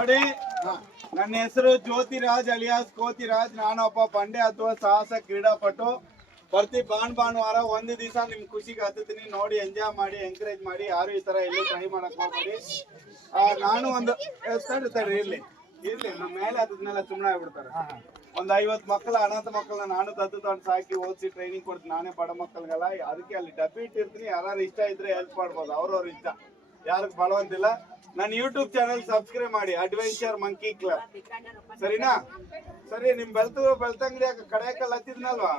ನೋಡಿ, ನನ್ನ ಹೆಸರು ಜ್ಯೋತಿರಾಜ್ ಅಲಿಯಾಸ್ ಕೋತಿರಾಜ್. ನಾನೊಬ್ಬ ಬಂಡೆ ಅಥವಾ ಸಾಹಸ ಕ್ರೀಡಾಪಟು. ಪ್ರತಿ ಭಾನುವಾರ ಒಂದು ದಿವಸ ನಿಮ್ ಖುಷಿಗೆ ಹತ್ತೀನಿ. ನೋಡಿ, ಎಂಜಾಯ್ ಮಾಡಿ, ಎಂಕರೇಜ್ ಮಾಡಿ. ಯಾರು ಈ ತರ ಎಲ್ಲೂ ಟ್ರೈ ಮಾಡಕ್ ಹೋಗ್ಬೇಡಿ. ನಾನು ಒಂದು ಇರ್ಲಿ ನಮ್ಮ ಮೇಲೆ ಹತ್ತದ್ನೆಲ್ಲ ಸುಮ್ಮನೆ ಆಗ್ಬಿಡ್ತಾರೆ. ಒಂದ್ 50 ಮಕ್ಕಳ ಅನಾಥ ಮಕ್ಕಳನ್ನ ನಾನು ತಂದು ಸಾಕಿ ಓದಿಸಿ ಟ್ರೈನಿಂಗ್ ಕೊಡ್ತೀನಿ. ನಾನೇ ಬಡ ಮಕ್ಕಳಿಗೆಲ್ಲ. ಅದಕ್ಕೆ ಅಲ್ಲಿ ಡಬ್ಬಿ ಇಟ್ಟಿರ್ತೀನಿ. ಯಾರು ಇಷ್ಟ ಇದ್ರೆ ಹೆಲ್ಪ್ ಮಾಡ್ಬೋದು, ಅವ್ರವ್ರ ಇಷ್ಟ, ಯಾರಿಗೆ ಬಲವಂತಿಲ್ಲ. ನನ್ನ ಯೂಟ್ಯೂಬ್ ಚಾನಲ್ ಸಬ್ಸ್ಕ್ರೈಬ್ ಮಾಡಿ, ಅಡ್ವೆಂಚರ್ ಮಂಕಿ ಕ್ಲಬ್. ಸರಿನಾ? ಸರಿ, ನಿಮ್ ಬೆಳ್ತಂಗಡಿ ಕಡೆಕಲ್ಲಿ ಹತ್ತಿದ್ನಲ್ವಾ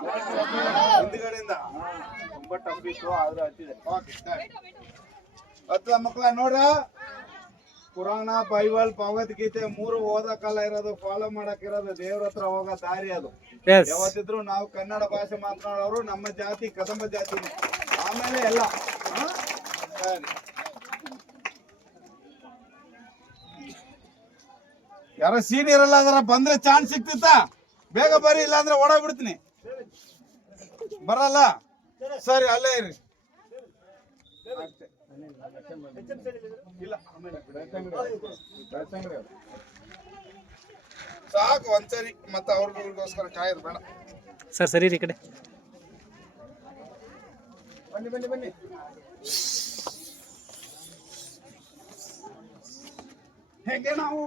ಹಿಂದ್ಗಡೆಯಿಂದ? ತುಂಬಾ ಟಫ್ ಇತ್ತು, ಆದ್ರೂ ಹತ್ತಿದೆ. ಹತ್ತ ಮಕ್ಕಳ ನೋಡ್ರ, ಪುರಾಣ, ಬೈಬಲ್, ಭಗವದ್ಗೀತೆ 3 ಓದಕ್ಕೆಲ್ಲ ಇರೋದು, ಫಾಲೋ ಮಾಡಕ್ ಇರೋದು, ದೇವ್ರ ಹತ್ರ ಹೋಗೋ ದಾರಿ ಅದು. ಯಾವತ್ತಿದ್ರು ನಾವು ಕನ್ನಡ ಭಾಷೆ ಮಾತನಾಡೋರು, ನಮ್ಮ ಜಾತಿ ಕದಂಬ ಜಾತಿನೇ. ಆಮೇಲೆ ಎಲ್ಲ ಯಾರೋ ಸೀನಿಯರ್ ಎಲ್ಲ ಅದರ ಬಂದ್ರೆ ಚಾನ್ಸ್ ಸಿಕ್ತಿತ್ತ? ಬೇಗ ಬರ್ರಿ, ಇಲ್ಲ ಅಂದ್ರೆ ಓಡಾಡ್ಬಿಡ್ತೀನಿ. ಬರಲ್ಲ? ಸರಿ, ಅಲ್ಲೇ ಇರಿ. ಸಾಕು ಒಂದ್ಸರಿ, ಮತ್ತೆ ಅವ್ರಿಗೋಸ್ಕರ ಕಾಯೋದು ಬೇಡ. ಸರ್ ಸರಿ ಈ ಕಡೆ ಬನ್ನಿ. ಹೇಗೆ ನಾವು